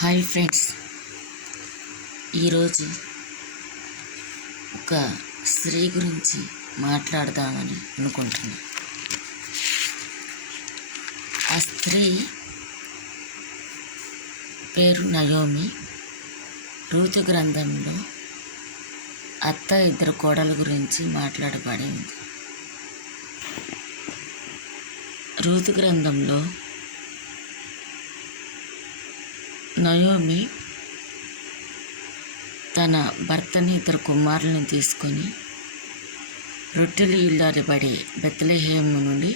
Hi friends, ఈరోజు ఒక స్త్రీ గురించి మాట్లాడదామని అనుకుంటున్నాను. ఆ స్త్రీ పేరు నయోమి. రూతు గ్రంథంలో అత్త ఇద్దరు కోడల గురించి మాట్లాడబడి ఉంది. రూతు గ్రంథంలో నయోమి తన భర్తని ఇద్దరు కుమారులను తీసుకొని రొట్టెలు ఇల్లారబడే బెత్లెహేము నుండి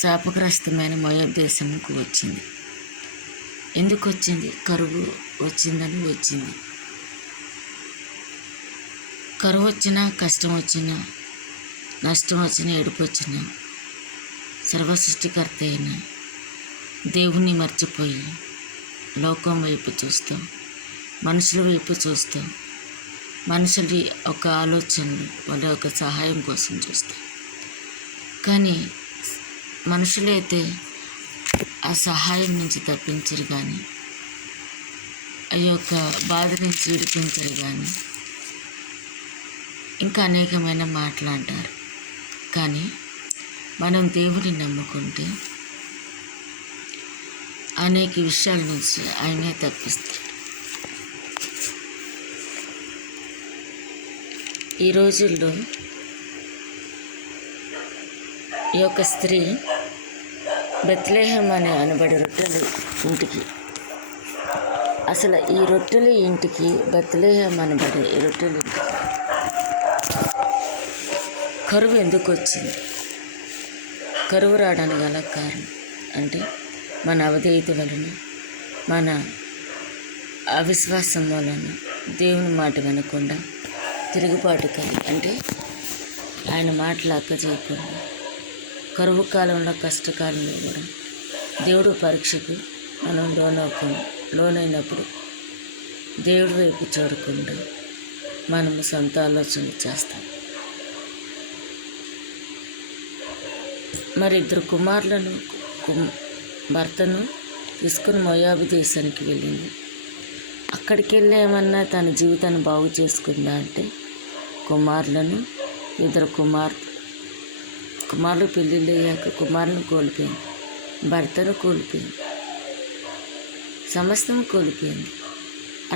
శాపగ్రస్తమైన మోయాబు దేశంకు వచ్చింది. ఎందుకు వచ్చింది? కరువు వచ్చిందని వచ్చింది. కరువు వచ్చినా, కష్టం వచ్చినా, నష్టం వచ్చినా, ఏడుపు వచ్చినా సర్వసృష్టికర్త అయిన దేవుణ్ణి మర్చిపోయి లోకం వైపు చూస్తూ, మనుషుల వైపు చూస్తూ, మనుషుల ఒక ఆలోచనలు వాళ్ళ ఒక సహాయం కోసం చూస్తాం. కానీ మనుషులైతే ఆ సహాయం నుంచి తప్పించరు, కానీ ఆ యొక్క బాధ నుంచి విడిపించరు, కానీ ఇంకా అనేకమైన మాటలు అంటారు. కానీ మనం దేవుని నమ్ముకుంటే అనేక విషయాల నుంచి ఆయనే తప్పిస్తాడు. ఈ రోజుల్లో ఈ యొక్క స్త్రీ బెత్లెహేము అనే అనబడే రొట్టెల ఇంటికి, అసలు ఈ రొట్టెల ఇంటికి బెత్లెహేము అనబడే ఈ రొట్టెల ఇంటికి కరువు ఎందుకు వచ్చింది? కరువు రావడానికి గల కారణం అంటే మన అవిధేయత వలన, మన అవిశ్వాసం వలన, దేవుని మాట వినకుండా తిరుగుబాటు కలిగి, అంటే ఆయన మాటలు లెక్క చేయకుండా, కరువు కాలంలో, కష్టకాలంలో కూడా దేవుడు పరీక్షకు మనం లోనైనప్పుడు దేవుడి వైపు చూడకుండా మనము సొంత ఆలోచనలు చేస్తాం. మరి ఇద్దరు కుమారులను భర్తను తీసుకుని మోయాబు దేశానికి వెళ్ళింది. అక్కడికి వెళ్ళి ఏమన్నా తన జీవితాన్ని బాగు చేసుకుందా అంటే కుమారులను, ఇద్దరు కుమారులు పెళ్ళిళ్ళు అయ్యాక కుమారులను కోల్పోయింది, భర్తను కోల్పోయింది, సమస్తం కోల్పోయింది.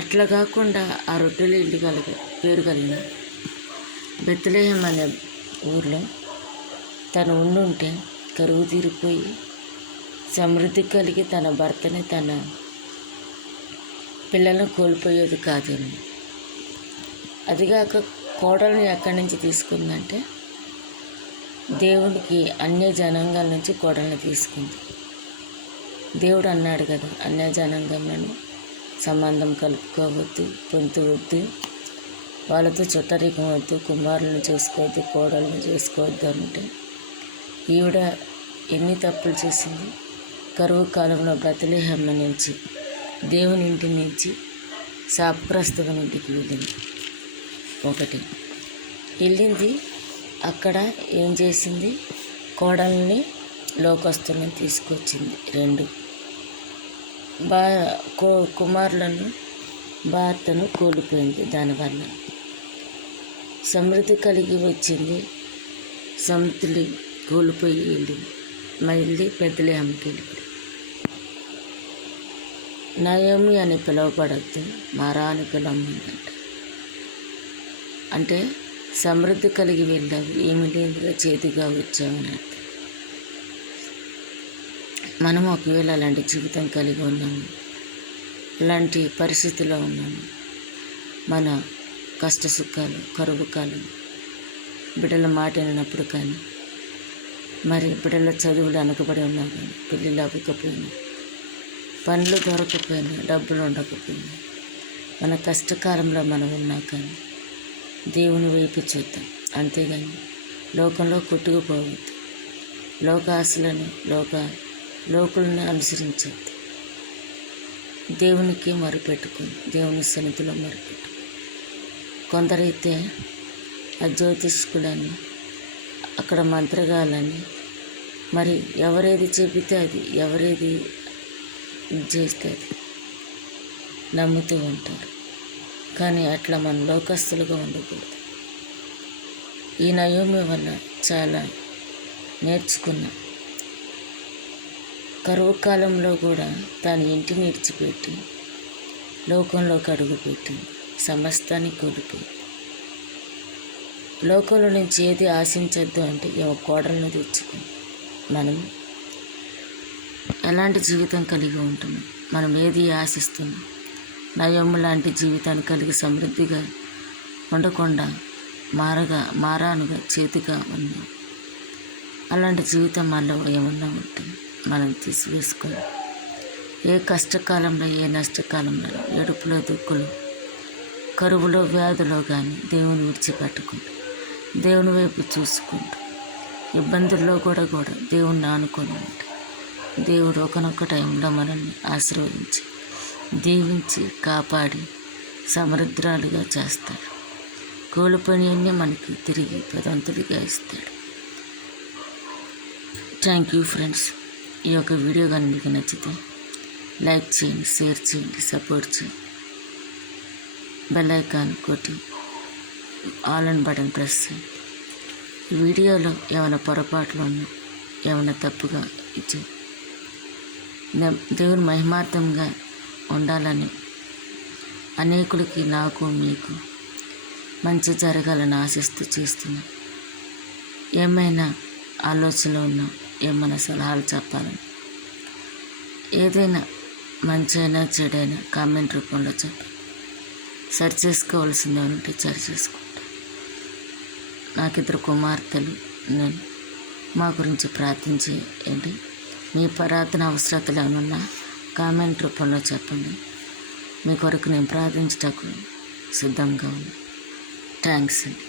అట్లా కాకుండా ఆ రొట్టెలు ఇల్లు పేరు కలిగిన బెత్లెహేము అనే ఊర్లో తను ఉండుంటే కరువు తీరిపోయి సమృద్ధి కలిగి తన భర్తని, తన పిల్లలను కోల్పోయేది కాదేమో. అదిగాక కోడలను ఎక్కడి నుంచి తీసుకుందంటే దేవునికి అన్య జనాంగాల నుంచి కోడల్ని తీసుకుంది. దేవుడు అన్నాడు కదా, అన్య జనాంగంలో సంబంధం కలుపుకోవద్దు, పొంతవద్దు, వాళ్ళతో చుట్టరికం వద్దు, కుమారులను చేసుకోవద్దు, కోడలను చేసుకోవద్దు అంటే ఈవిడ ఎన్ని తప్పులు చేసింది. కరువు కాలంలో బెత్లెహేము నుంచి దేవుని ఇంటి నుంచి శాపగ్రస్తమైన ఇంటికి వెళ్ళింది. ఒకటి వెళ్ళింది, అక్కడ ఏం చేసింది? కోడల్ని లోకస్తులను తీసుకొచ్చింది. రెండు కుమారులను, భర్తను కోల్పోయింది. దానివల్ల సమృద్ధి కలిగి వచ్చింది, సమృద్ధి కోల్పోయి వెళ్ళింది. మళ్ళీ బెత్లెహేముకి వెళ్ళింది. నయోమి అని పిలువబడద్దు, మారా అని పిలవమంట. అంటే సమృద్ధి కలిగి వెళ్ళావు, ఏమి లేదుగా చేతిగా వచ్చామని అర్థం. మనం ఒకవేళ అలాంటి జీవితం కలిగి ఉన్నాము, అలాంటి పరిస్థితిలో ఉన్నాము, మన కష్ట సుఖాలు, కరువు కాలం, బిడ్డల మాట వినప్పుడు కానీ, మరి బిడ్డల చదువులు వెనకబడి ఉన్నా కానీ, పెళ్ళిళ్ళు అవ్వకపోయినా, పనులు దొరకపోయినా, డబ్బులు ఉండకపోయినా, మన కష్టకాలంలో మనం ఉన్నా కానీ దేవుని వైపు చూద్దాం. అంతేగాని లోకంలో కొట్టుకుపోవద్దు, లోక ఆశలను, లోకులను అనుసరించద్దు. దేవునికి మొరపెట్టుకుని, దేవుని సన్నిధిలో మొరపెట్టు. కొందరైతే ఆ జ్యోతిష్కులని, అక్కడ మంత్రగాలని, మరి ఎవరేది చెబితే అది, ఎవరేది ఇది చేస్తే అది నమ్ముతూ ఉంటారు. కానీ అట్లా మన లోకస్తులుగా ఉండకూడదు. ఈ నయోమి వల్ల చాలా నేర్చుకున్నా. కరువు కాలంలో కూడా తన ఇంటిని విడిచిపెట్టి లోకంలోకి అడుగుపెట్టి సమస్తాన్ని కోల్పోయి, లోకంలో నుంచి ఏది ఆశించద్దు అంటే కోడలను తెచ్చుకుని మనం ఎలాంటి జీవితం కలిగి ఉంటున్నాం, మనం ఏది ఆశిస్తున్నాం. నయోము లాంటి జీవితాన్ని కలిగి సమృద్ధిగా ఉండకుండా మారానుగా చేతిగా ఉన్నాం. అలాంటి జీవితం మనలో ఏమన్నా ఉంటే మనం తీసివేసుకొని ఏ కష్టకాలంలో ఏ నష్టకాలంలో ఏడుపులో దుఃఖులు కరువులో వ్యాధులో కానీ దేవుని విడిచిపెట్టుకుంటూ దేవుని వైపు చూసుకుంటూ ఇబ్బందుల్లో కూడా దేవుణ్ణి ఆనుకొని ఉంటే దేవుడు ఒకనొక టైంలో మనల్ని ఆశీర్వదించి దీవించి కాపాడి సమృద్ధాలుగా చేస్తాడు. కోల్పోయినవన్నీ మనకి తిరిగి పదంతులుగా ఇస్తాడు. Thank you friends. ఈ యొక్క వీడియో కానీ మీకు నచ్చితే లైక్ చేయండి, షేర్ చేయండి, సపోర్ట్ చేయండి. బెల్ ఐకాన్ కొట్టి ఆల్ అండ్ బటన్ ప్రెస్ చేయండి. ఈ వీడియోలో ఏమైనా పొరపాట్లు ఉన్నా ఏమైనా తప్పుగా ఇచ్చి దేవుని మహిమార్థంగా ఉండాలని అనేకులకి నాకు మీకు మంచి జరగాలని ఆశిస్తూ చేస్తున్నా. ఏమైనా ఆలోచనలు ఉన్నా ఏమైనా సలహాలు చెప్పాలని ఏదైనా మంచి అయినా చెడైనా కామెంట్ రూపంలో చెప్పి సరి చేసుకోవాల్సింది ఉంటే సరి చేసుకుంటా. నాకు 2 కుమార్తెలు, నేను మా గురించి ప్రార్థించేయండి. మీ ప్రార్థన అవసరతలు ఏమన్నా కామెంట్ రూపంలో చెప్పండి. మీ కొరకు నేను ప్రార్థించటకు సిద్ధంగా ఉన్నాను. థ్యాంక్స్ అండి.